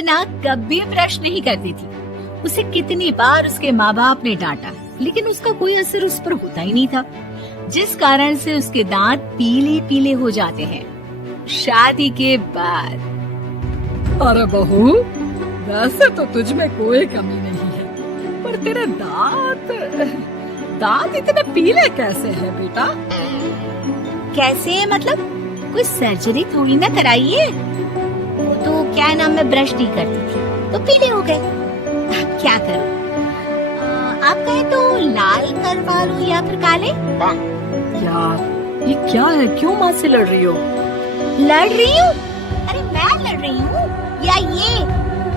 रंजना कभी ब्रश नहीं करती थी। उसे कितनी बार उसके माँ बाप ने डांटा, लेकिन उसका कोई असर उस पर होता ही नहीं था, जिस कारण से उसके दांत पीले पीले हो जाते हैं। शादी के बाद अरे बहू, वैसे तो तुझ में कोई कमी नहीं है, पर तेरे दांत इतने पीले कैसे हैं बेटा? कैसे मतलब? कोई सर्जरी थोड़ी ना कराइए। वो तो क्या नाम, मैं ब्रश नहीं करती थी तो पीले हो गए। अब क्या करूं? आप कहे तो लाल करवा लूं या फिर काले? यार ये क्या है, क्यों माँ से लड़ रही हो? लड़ रही हूँ? अरे मैं लड़ रही हूँ या ये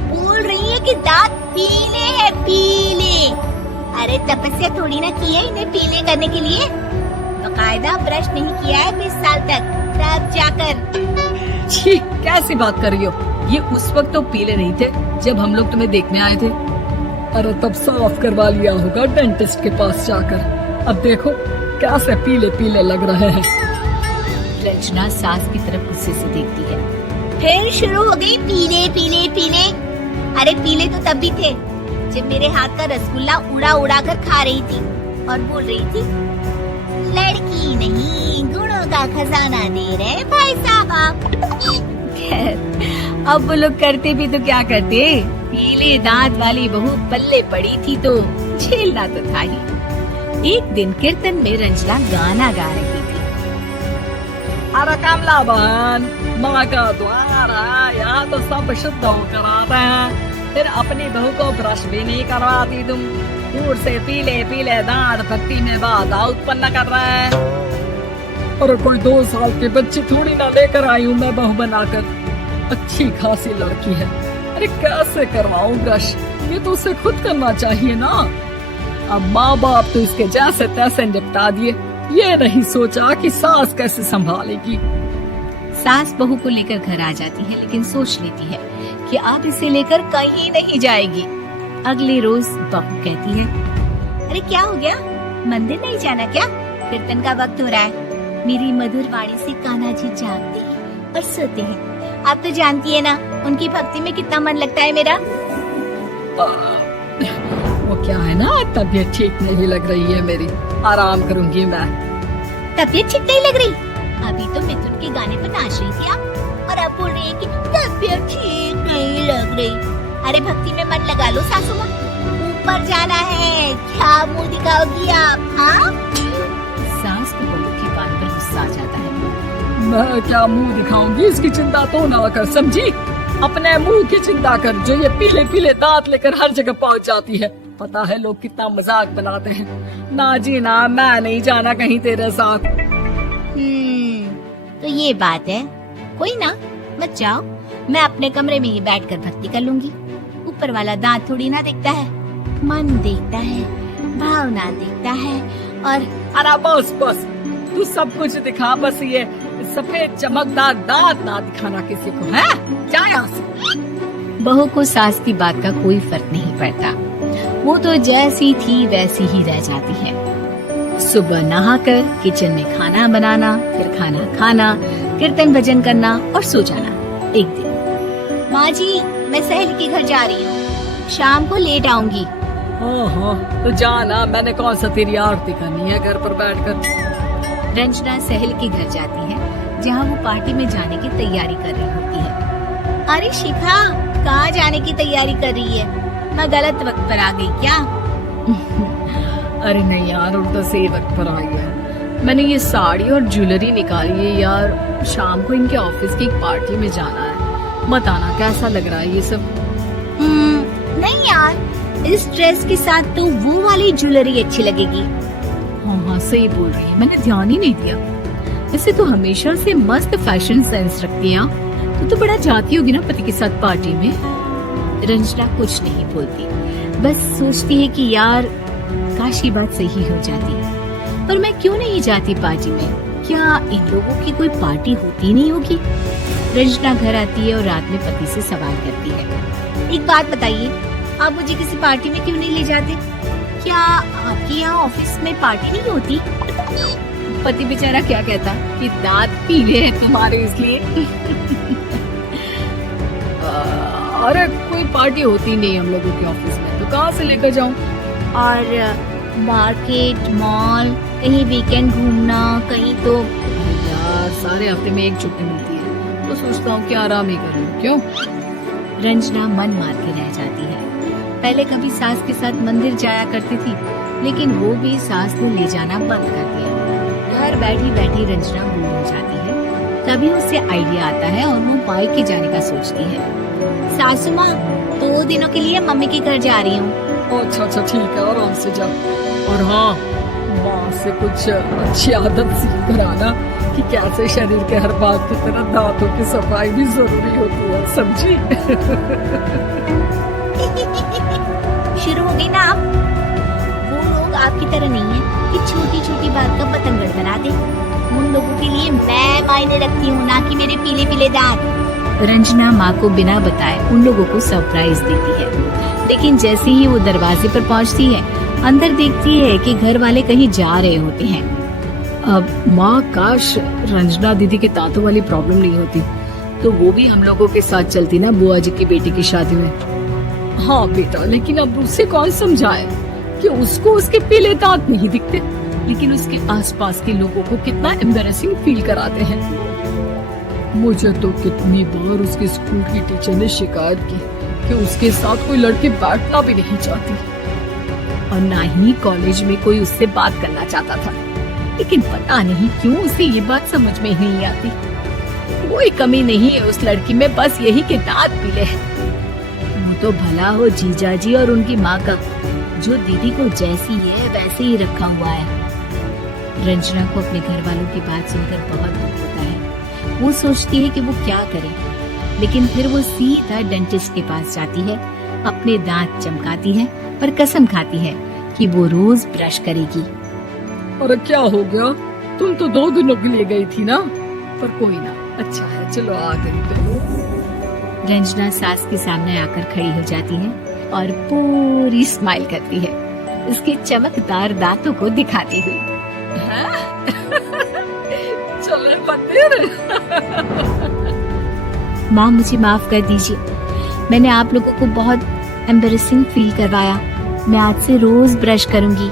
बोल रही है कि दांत पीले हैं, पीले? अरे तपस्या थोड़ी ना की है इन्हें पीले करने के लिए। बकायदा ब्रश नहीं किया है 20 साल तक, तब जाकर। छी, कैसी बात कर रही हो? ये उस वक्त तो पीले नहीं थे जब हम लोग तुम्हें देखने आए थे। अरे तब साफ करवा लिया होगा डेंटिस्ट के पास जाकर। अब देखो कैसे पीले पीले लग रहे हैं। रंजना सास की तरफ गुस्से से देखती है। फिर शुरू हो गई पीले पीले पीले। अरे पीले तो तब भी थे जब मेरे हाथ का रसगुल्ला उड़ा उड़ा कर खा रही थी और बोल रही थी, लड़की नहीं गुणों का खजाना दे रहे भाई साहब। अब वो लोग करते भी तो क्या करते, पीले दांत वाली बहू पल्ले पड़ी थी तो झेलना तो था ही। एक दिन कीर्तन में रंजना गाना गा रही थी। अरे कमला बहन, माँ का द्वार है, यहाँ तो सब शुद्ध होकर आते हैं, फिर अपनी बहू को ब्रश भी नहीं करवाती तुम। दूर से पीले पीले दांत भक्ति में बाधा उत्पन्न कर रहे हैं। अरे कोई 2 साल के बच्चे थोड़ी ना लेकर आई हूँ मैं बहू बनाकर, अच्छी खासी लड़की है। अरे कैसे करवाऊँ ब्रश, ये तो उसे खुद करना चाहिए ना। अब माँ बाप तो इसके जैसे तैसे निपटा दिए, ये नहीं सोचा कि सास कैसे संभालेगी। सास बहू को लेकर घर आ जाती है, लेकिन सोच लेती है कि अब इसे लेकर कहीं नहीं जाएगी। अगले रोज बहू कहती है, अरे क्या हो गया, मंदिर नहीं जाना क्या? कीर्तन का वक्त हो रहा है। मेरी मधुर वाणी से कान्हा जी जागते हैं और सोते हैं। आप तो जानती है ना उनकी भक्ति में कितना मन लगता है मेरा। वो क्या है ना, तबीयत ठीक नहीं लग रही है मेरी, आराम करूंगी मैं। तबीयत ठीक नहीं लग रही? अभी तो मिथुन के गाने पर नाच रही थी आप, और अब बोल रही है कि तबीयत ठीक नहीं लग रही। अरे भक्ति में मन लगा लो सासू माँ, ऊपर जाना है, क्या मुंह दिखाओगी आप? हाँ, सास को बहू की बात पर गुस्सा आ जाता है। मैं क्या मुंह दिखाऊंगी, इसकी चिंता तो ना कर, समझी? अपने मुंह की चिंता कर, जो ये पीले पीले दांत लेकर हर जगह पहुंच जाती है। पता है लोग कितना मजाक बनाते हैं। ना जी ना, मैं नहीं जाना कहीं तेरे साथ। तो ये बात है, कोई ना, मत जाओ, मैं अपने कमरे में ही बैठकर भक्ति कर लूंगी। ऊपर वाला दांत थोड़ी ना देखता है, मन देखता है, भावना देखता है। और अरे बस बस, तू सब कुछ दिखा, बस ये सफेद चमकदार दांत ना दिखाना किसी को, है? जा यहाँ से। बहू को सास की बात का कोई फर्क नहीं पड़ता, वो तो जैसी थी वैसी ही रह जाती है। सुबह नहाकर किचन में खाना बनाना, फिर खाना खाना, कीर्तन भजन करना और सो जाना। एक दिन, माँ जी मैं सहेली के घर जा रही हूँ, शाम को लेट आऊंगी। हाँ, तो जाना, मैंने कौन सा तेरी आरती करनी है घर पर बैठकर। रंजना सहेली के घर जाती है, जहाँ वो पार्टी में जाने की तैयारी कर रही होती है। अरे शिखा, कहाँ जाने की तैयारी कर रही है? मैं गलत वक्त पर आ गई क्या? अरे नहीं यार, उल्टा सही वक्त पर आ गया। मैंने ये साड़ी और ज्वेलरी निकाली है यार, शाम को इनके ऑफिस की एक पार्टी में जाना है। मत आना, कैसा लग रहा है ये सब? नहीं यार, इस ड्रेस के साथ तो वो वाली ज्वेलरी अच्छी लगेगी। हाँ, सही बोल रही है, मैंने ध्यान ही नहीं दिया। वैसे तो हमेशा से मस्त फैशन सेंस रखती है, तो बड़ा जाती होगी ना पति के साथ पार्टी में। रंजना कुछ नहीं बोलती, बस सोचती है कि यार काश ये बात सही हो जाती, पर मैं क्यों नहीं जाती पार्टी में? क्या इन लोगों की कोई पार्टी होती नहीं होगी? रंजना घर आती है और रात में पति से सवाल करती है, एक बात बताइए, आप मुझे किसी पार्टी में क्यों नहीं ले जाते? क्या आपके यहाँ ऑफिस में पार्टी नहीं होती? पति बेचारा क्या कहता कि दांत पीले हैं तुम्हारे इसलिए। अरे कोई पार्टी होती नहीं हम लोगों के ऑफिस में, तो कहाँ से लेकर जाऊँ? और मार्केट, मॉल, कहीं वीकेंड घूमना, कहीं तो यार सारे हफ्ते में एक छुट्टी मिलती है, तो सोचता हूँ कि आराम ही कर लूँ। क्यों? रंजना मन मार के रह जाती है। पहले कभी सास के साथ मंदिर जाया करती थी, लेकिन वो भी सास ने ले जाना बंद कर दिया। घर बैठी बैठी रंजना बोर हो जाती है। तभी उसे आइडिया आता है और वो मायके जाने का सोचती है। सासू माँ, 2 दिनों के लिए मम्मी के घर जा रही हूँ। अच्छा ठीक है, आराम से जा। और हाँ, माँ से कुछ अच्छी आदत सीख कर आना कि कैसे शरीर के हर भाग की तरह दांतों की सफाई भी जरूरी होती है, समझी? शुरू हो गई ना आप? वो लोग आपकी तरह नहीं है कि छोटी छोटी बात का पतंगड़ बना दे। उन लोगों के लिए मैं मायने रखती हूँ, ना कि मेरे पीले पीले दांत। रंजना माँ को बिना बताए उन लोगों को सरप्राइज देती है, लेकिन जैसे ही वो दरवाजे पर पहुँचती है, अंदर देखती है कि घर वाले कहीं जा रहे होते हैं। अब माँ, काश रंजना दीदी के दांतों वाली प्रॉब्लम नहीं होती, तो वो भी हम लोगों के साथ चलती ना बुआ जी की बेटी की शादी में। हाँ बेटा, लेकिन अब उसे कौन समझाए कि उसको उसके पीले दांत नहीं दिखते, लेकिन उसके आसपास के लोगों को कितना एम्बैरेसिंग फील कराते हैं। मुझे तो कितनी बार उसके स्कूल की टीचर ने शिकायत की कि उसके साथ कोई लड़के बैठना भी नहीं चाहती, और ना ही कॉलेज में कोई उससे बात करना चाहता था। लेकिन पता नहीं क्यों उसे ये बात समझ में ही नहीं आती। कोई कमी नहीं है उस लड़की में, बस यही कि दांत पीले हैं। वो तो भला हो जीजा जी और उनकी माँ का, जो दीदी को जैसी है वैसे ही रखा हुआ है। रंजना को अपने घर वालों की बात सुनकर बहुत दुख होता है। वो सोचती है कि वो क्या करे, लेकिन फिर वो सीधा डेंटिस्ट के पास जाती है, अपने दांत चमकाती है और कसम खाती है कि वो रोज ब्रश करेगी। अरे क्या हो गया? तुम तो 2 दिनों के लिए गई थी ना, पर कोई ना, अच्छा है, चलो आ गई तो। रंजना सास के सामने आकर खड़ी हो जाती है और पूरी स्माइल करती है, उसके चमकदार दांतों को दिखाती हुई। चले मंदिर। माँ, मुझे माफ कर दीजिए, मैंने आप लोगों को बहुत एम्बैरेसिंग फील करवाया। मैं आज से रोज ब्रश करूंगी।